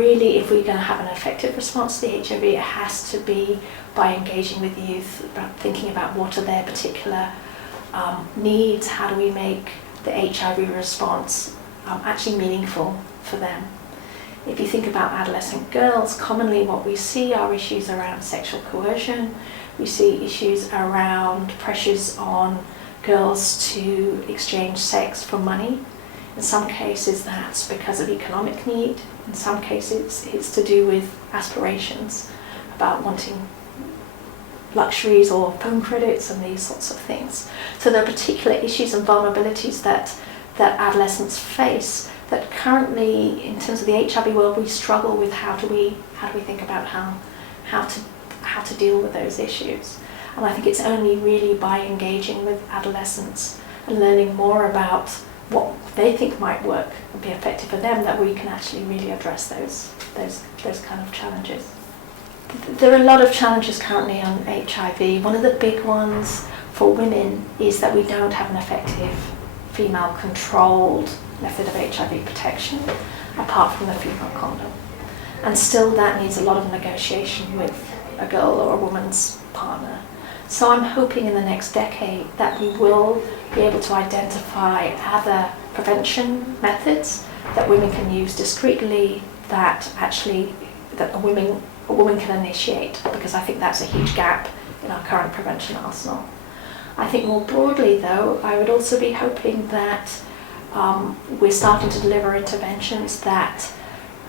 Really, if we're going to have an effective response to the HIV, it has to be by engaging with youth, about thinking about what are their particular needs, how do we make the HIV response actually meaningful for them. If you think about adolescent girls, commonly what we see are issues around sexual coercion. We see issues around pressures on girls to exchange sex for money. In some cases that's because of economic need. In some cases it's to do with aspirations, about wanting luxuries or phone credits and these sorts of things. So there are particular issues and vulnerabilities that adolescents face that currently, in terms of the HIV world, we struggle with how do we think about how to deal with those issues. And I think it's only really by engaging with adolescents and learning more about what they think might work and be effective for them that we can actually really address those kind of challenges. There are a lot of challenges currently on HIV. One of the big ones for women is that we don't have an effective female-controlled method of HIV protection, apart from the female condom. And still that needs a lot of negotiation with a girl or a woman's partner. So I'm hoping in the next decade that we will be able to identify other prevention methods that women can use discreetly, that a woman can initiate, because I think that's a huge gap in our current prevention arsenal. I think more broadly though, I would also be hoping that we're starting to deliver interventions that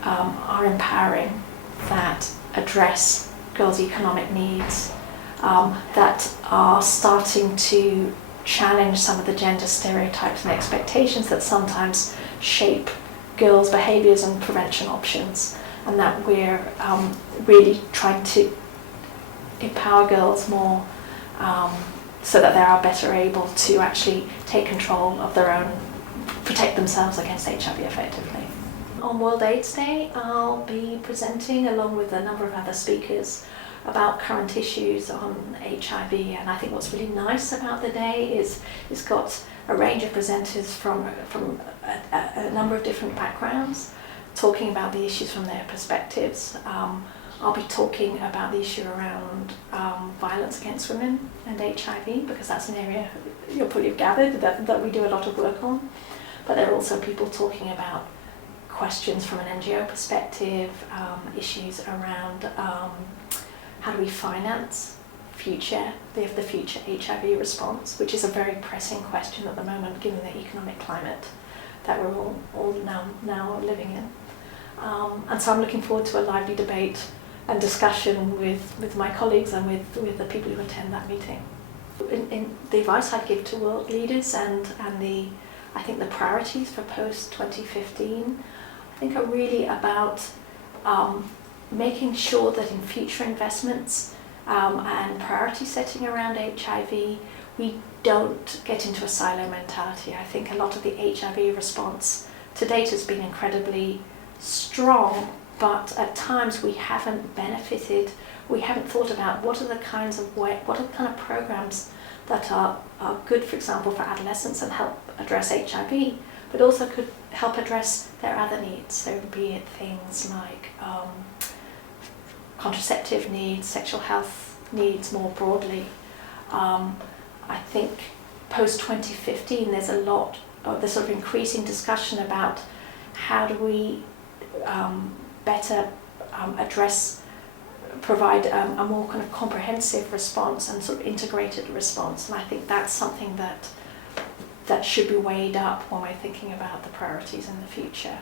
are empowering, that address girls' economic needs, that are starting to challenge some of the gender stereotypes and expectations that sometimes shape girls' behaviours and prevention options, and that we're really trying to empower girls more so that they are better able to actually take control of their own, protect themselves against HIV effectively. On World AIDS Day, I'll be presenting along with a number of other speakers about current issues on HIV, and I think what's really nice about the day is it's got a range of presenters from a number of different backgrounds talking about the issues from their perspectives. I'll be talking about the issue around violence against women and HIV, because that's an area you'll probably have gathered that we do a lot of work on. But there are also people talking about questions from an NGO perspective, issues around how do we finance the future HIV response, which is a very pressing question at the moment given the economic climate that we're all now living in. And so I'm looking forward to a lively debate and discussion with my colleagues and with the people who attend that meeting. In the advice I'd give to world leaders and I think the priorities for post-2015, I think are really about making sure that in future investments and priority setting around HIV, we don't get into a silo mentality. I think a lot of the HIV response to date has been incredibly strong, but at times we haven't benefited, we haven't thought about what are the kind of programs that are good, for example, for adolescents and help address HIV, but also could help address their other needs. So be it things like contraceptive needs, sexual health needs more broadly. I think post-2015 there's a lot of the sort of increasing discussion about how do we better provide a more kind of comprehensive response and sort of integrated response, and I think that's something that should be weighed up when we're thinking about the priorities in the future.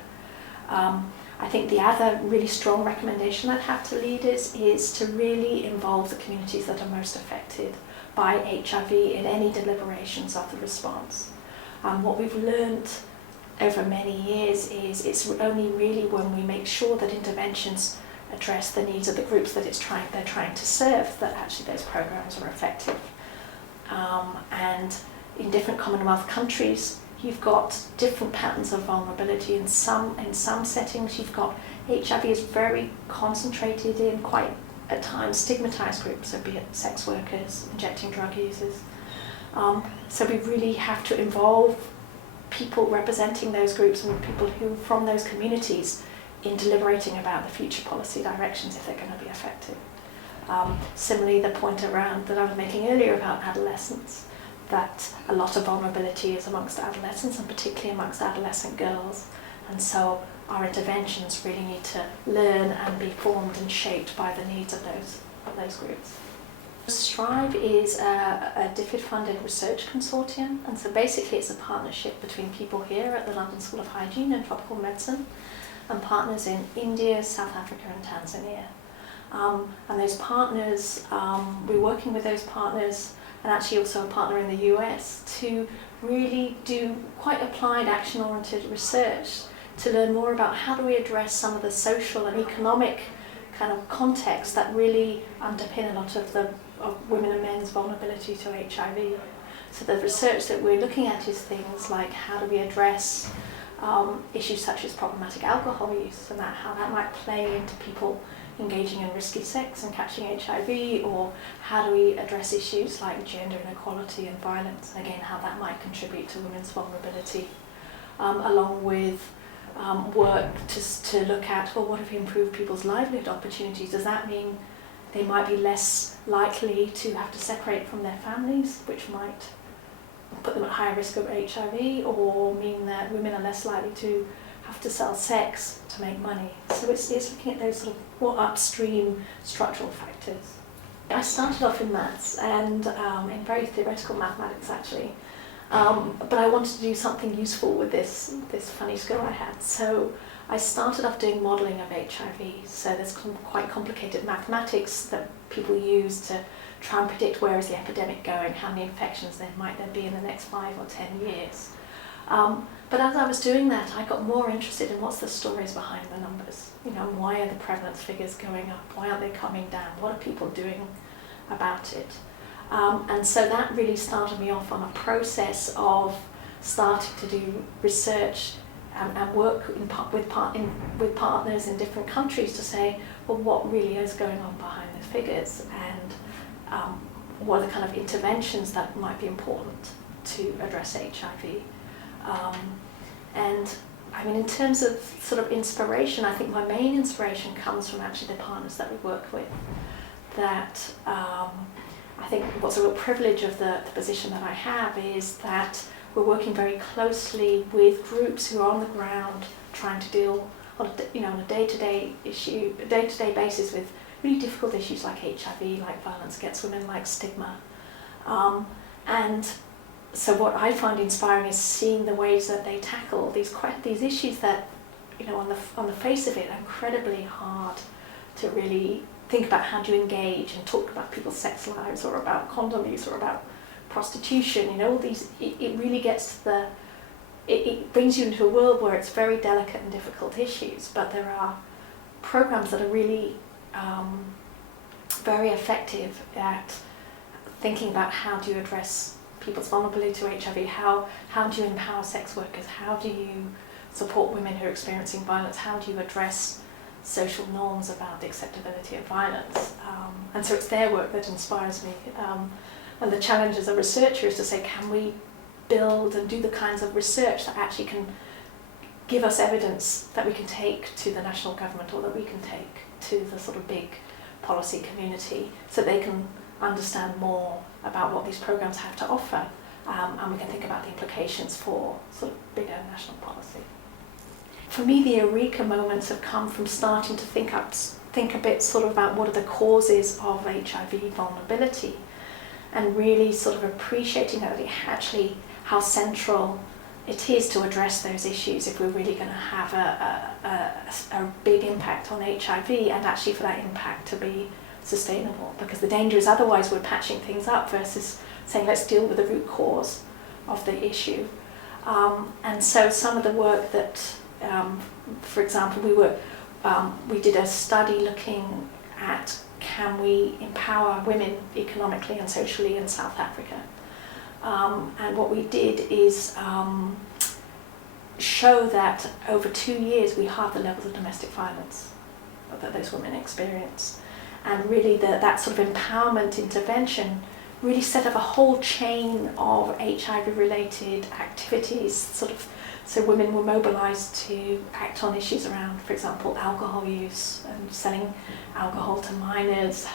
I think the other really strong recommendation I'd have to leaders is to really involve the communities that are most affected by HIV in any deliberations of the response. What we've learned over many years is it's only really when we make sure that interventions address the needs of the groups that they're trying to serve that actually those programs are effective. And in different Commonwealth countries, you've got different patterns of vulnerability. In some settings, you've got HIV is very concentrated in quite, at times, stigmatized groups, so be it sex workers, injecting drug users. So we really have to involve people representing those groups and people who, from those communities, in deliberating about the future policy directions if they're going to be effective. Similarly, the point around that I was making earlier about adolescence, that a lot of vulnerability is amongst adolescents and particularly amongst adolescent girls, and so our interventions really need to learn and be formed and shaped by the needs of those groups. STRIVE is a DFID-funded research consortium, and so basically it's a partnership between people here at the London School of Hygiene and Tropical Medicine and partners in India, South Africa and Tanzania. And those partners, we're working with those partners and actually also a partner in the US to really do quite applied action-oriented research to learn more about how do we address some of the social and economic kind of context that really underpin a lot of women and men's vulnerability to HIV. So the research that we're looking at is things like how do we address issues such as problematic alcohol use and how that might play into people engaging in risky sex and catching HIV, or how do we address issues like gender inequality and violence, and again how that might contribute to women's vulnerability, along with work to look at, well, what if we improve people's livelihood opportunities? Does that mean they might be less likely to have to separate from their families, which might put them at higher risk of HIV, or mean that women are less likely to have to sell sex to make money? So it's looking at those sort of more upstream structural factors. I started off in maths and in very theoretical mathematics actually, but I wanted to do something useful with this funny skill I had. So I started off doing modelling of HIV. So there's quite complicated mathematics that people use to try and predict where is the epidemic going, how many infections might there be in the next 5 or 10 years. But as I was doing that, I got more interested in what's the stories behind the numbers. You know, why are the prevalence figures going up? Why aren't they coming down? What are people doing about it? And so that really started me off on a process of starting to do research and work with partners in different countries to say, well, what really is going on behind the figures, and what are the kind of interventions that might be important to address HIV. And I mean, in terms of sort of inspiration, I think my main inspiration comes from actually the partners that we work with. That I think what's a real privilege of the position that I have is that we're working very closely with groups who are on the ground trying to deal on a day-to-day basis with really difficult issues like HIV, like violence against women, like stigma. And so what I find inspiring is seeing the ways that they tackle these issues that, you know, on the face of it, are incredibly hard to really think about how do you engage and talk about people's sex lives or about condom use or about prostitution. You know, all these, it really gets to it brings you into a world where it's very delicate and difficult issues, but there are programs that are really very effective at thinking about how do you address people's vulnerability to HIV, how do you empower sex workers, how do you support women who are experiencing violence, how do you address social norms about the acceptability of violence. And so it's their work that inspires me. And the challenge as a researcher is to say, can we build and do the kinds of research that actually can give us evidence that we can take to the national government or that we can take to the sort of big policy community so they can understand more about what these programs have to offer, and we can think about the implications for sort of bigger national policy. For me, the eureka moments have come from starting to think a bit sort of about what are the causes of HIV vulnerability, and really sort of appreciating that actually how central it is to address those issues if we're really going to have a big impact on HIV, and actually for that impact to be sustainable, because the danger is otherwise we're patching things up versus saying let's deal with the root cause of the issue. And so some of the work that, for example, we did a study looking at can we empower women economically and socially in South Africa. And what we did is show that over 2 years we halved the levels of domestic violence that those women experience. And really that sort of empowerment intervention really set up a whole chain of HIV-related activities, sort of, so women were mobilised to act on issues around, for example, alcohol use and selling alcohol to minors,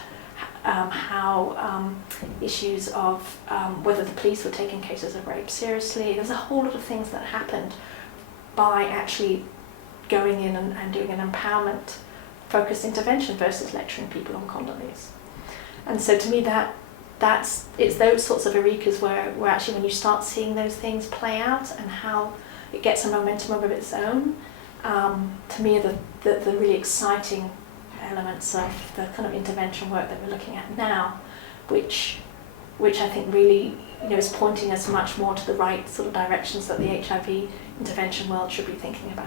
how issues of whether the police were taking cases of rape seriously. There's a whole lot of things that happened by actually going in and doing an empowerment focused intervention versus lecturing people on condom use. And so to me it's those sorts of eureka's where actually when you start seeing those things play out and how it gets a momentum of its own, to me are the really exciting elements of the kind of intervention work that we're looking at now, which I think really is pointing us much more to the right sort of directions that the HIV intervention world should be thinking about.